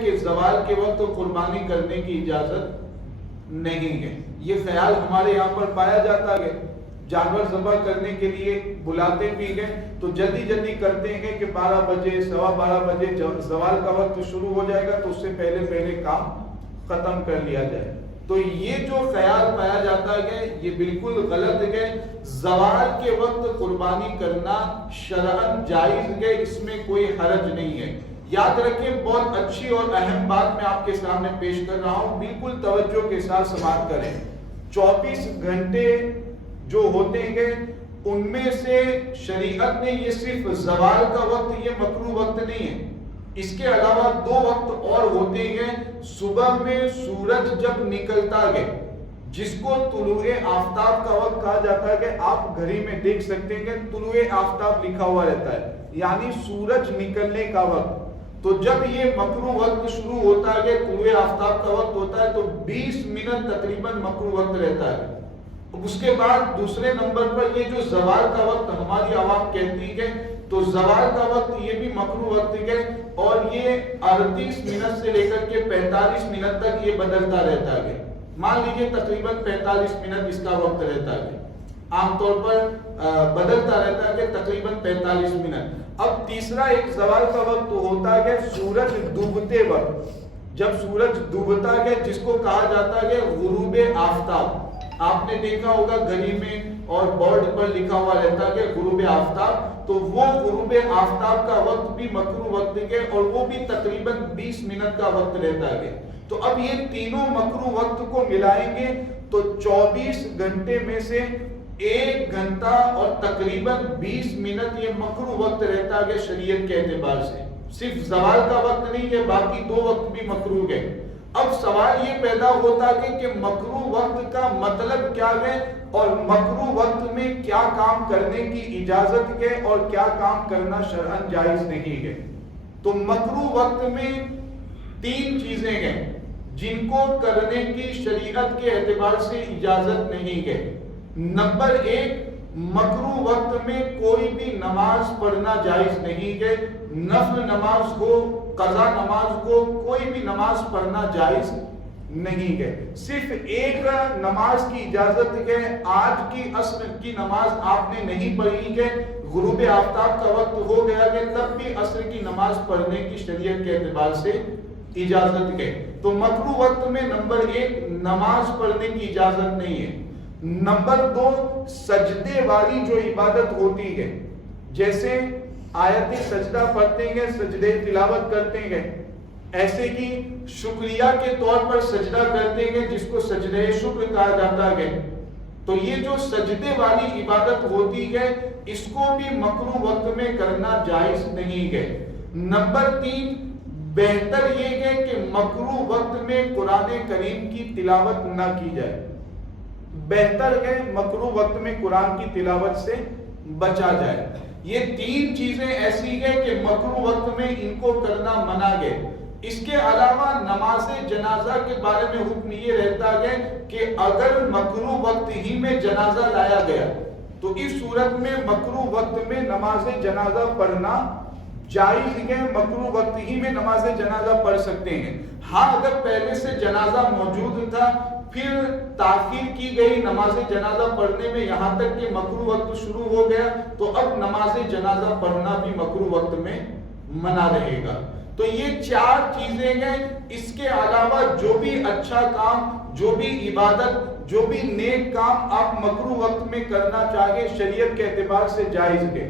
کہ زوال کے وقت قربانی کرنے کی اجازت نہیں ہے. یہ خیال ہمارے یہاں پر پایا جاتا ہے. جانور ذبح کرنے کے لیے بلاتے بھی ہیں تو جلدی جلدی کرتے ہیں کہ 12 بجے 12:15 بجے زوال کا وقت شروع ہو جائے گا تو اس سے پہلے کام ختم کر لیا جائے. تو یہ جو خیال پایا جاتا ہے یہ بالکل غلط ہے. زوال کے وقت قربانی کرنا شرعاً جائز ہے، اس میں کوئی حرج نہیں ہے. یاد رکھیں، بہت اچھی اور اہم بات میں آپ کے سامنے پیش کر رہا ہوں، بالکل توجہ کے ساتھ سماعت کریں. 24 گھنٹے جو ہوتے ہیں ان میں سے شریعت نے یہ صرف زوال کا وقت یہ مکروہ وقت نہیں ہے، اس کے علاوہ 2 وقت اور ہوتے ہیں. صبح میں سورج جب نکلتا ہے جس کو طلوع آفتاب کا وقت کہا جاتا ہے، کہ آپ گھڑی میں دیکھ سکتے ہیں کہ طلوع آفتاب لکھا ہوا رہتا ہے، یعنی سورج نکلنے کا وقت. تو جب یہ مکروہ وقت شروع ہوتا ہے، طلوع آفتاب کا وقت ہوتا ہے، تو 20 منٹ تقریباً مکروہ وقت رہتا ہے. اس کے بعد دوسرے نمبر پر یہ جو زوال کا وقت ہماری عوام کہتی ہے، تو زوال کا وقت یہ بھی مکروہ وقت ہے، اور یہ 38 منٹ سے لے کر کے 45 منٹ تک یہ بدلتا رہتا ہے. مان لیجئے تقریباً 45 منٹ اس کا وقت رہتا ہے، عام طور پر بدلتا رہتا ہے تقریباً 45 منٹ. اب تیسرا ایک زوال کا وقت ہوتا ہے سورج ڈوبتے وقت. جب سورج ڈوبتا ہے جس کو کہا جاتا ہے غروب آفتاب. آپ نے دیکھا ہوگا گھڑی میں اور بورڈ پر لکھا ہوا رہتا ہے غروب آفتاب، تو وہ غروب آفتاب کا وقت بھی مکروہ وقت ہے، اور وہ بھی تقریباً 20 منٹ کا وقت رہتا ہے. تو اب یہ تینوں مکروہ وقت کو ملائیں گے تو 24 گھنٹے میں سے 1 گھنٹہ اور تقریباً 20 منٹ یہ مکروہ وقت رہتا ہے شریعت کے اعتبار سے. صرف زوال کا وقت نہیں ہے، باقی 2 وقت بھی مکروہ ہے. اب سوال یہ پیدا ہوتا ہے کہ مکروہ وقت کا مطلب کیا ہے، اور مکروہ وقت میں کیا کام کرنے کی اجازت ہے اور کیا کام کرنا شرعاً جائز نہیں ہے. تو مکروہ وقت میں 3 چیزیں ہیں جن کو کرنے کی شریعت کے اعتبار سے اجازت نہیں ہے. نمبر 1، مکروہ وقت میں کوئی بھی نماز پڑھنا جائز نہیں ہے. نفل نماز ہو، قضا نماز ہو، کوئی بھی نماز پڑھنا جائز نہیں ہے. صرف ایک نماز کی اجازت ہے. آج کی عصر کی نماز آپ نے نہیں پڑھی ہے، غروب آفتاب کا وقت ہو گیا ہے، تب بھی عصر کی نماز پڑھنے کی شریعت کے اعتبار سے اجازت ہے. تو مکروہ وقت میں نمبر 1 نماز پڑھنے کی اجازت نہیں ہے. نمبر 2، سجدے والی جو عبادت ہوتی ہے، جیسے آیت سجدہ پڑھتے ہیں، سجدے تلاوت کرتے ہیں، ایسے ہی شکریہ کے طور پر سجدہ کرتے ہیں جس کو سجدہ شکر کہا جاتا ہے. تو یہ جو سجدے والی عبادت ہوتی ہے اس کو بھی مکروہ وقت میں کرنا جائز نہیں ہے. نمبر 3، بہتر یہ ہے کہ مکروہ وقت میں قرآن کریم کی تلاوت نہ کی جائے. بہتر ہے مکروہ وقت میں قرآن کی تلاوت سے بچا جائے. یہ 3 چیزیں ایسی ہیں کہ مکروہ وقت میں ان کو کرنا منع ہے. اس کے علاوہ نماز جنازہ کے بارے میں حکم یہ رہتا ہے کہ اگر مکروہ وقت ہی میں جنازہ لایا گیا تو اس صورت میں مکروہ وقت میں نماز جنازہ پڑھنا جائز ہے. مکروہ وقت ہی میں نماز جنازہ پڑھ سکتے ہیں. ہاں، اگر پہلے سے جنازہ موجود تھا پھر تاخیر کی گئی نماز جنازہ پڑھنے میں یہاں تک کہ مکروہ وقت شروع ہو گیا، تو اب نماز جنازہ پڑھنا بھی مکروہ وقت میں منع رہے گا. تو یہ 4 چیزیں ہیں. اس کے علاوہ جو بھی اچھا کام، جو بھی عبادت، جو بھی نیک کام آپ مکروہ وقت میں کرنا چاہے شریعت کے اعتبار سے جائز ہے.